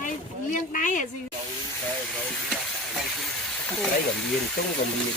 hay liêng đáy à gì đấy gầm viên trống gầm viên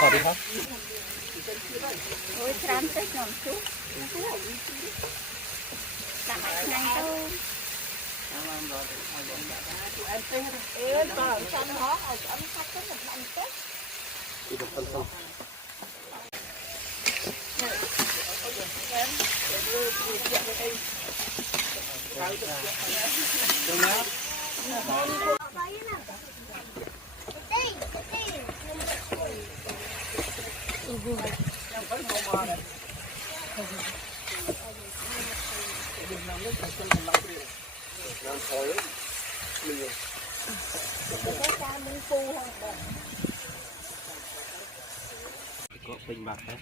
Thôi đi không? Ôi, trám tích nhỏm chút. Làm mạnh nhanh đâu. Có bình bạc đấy.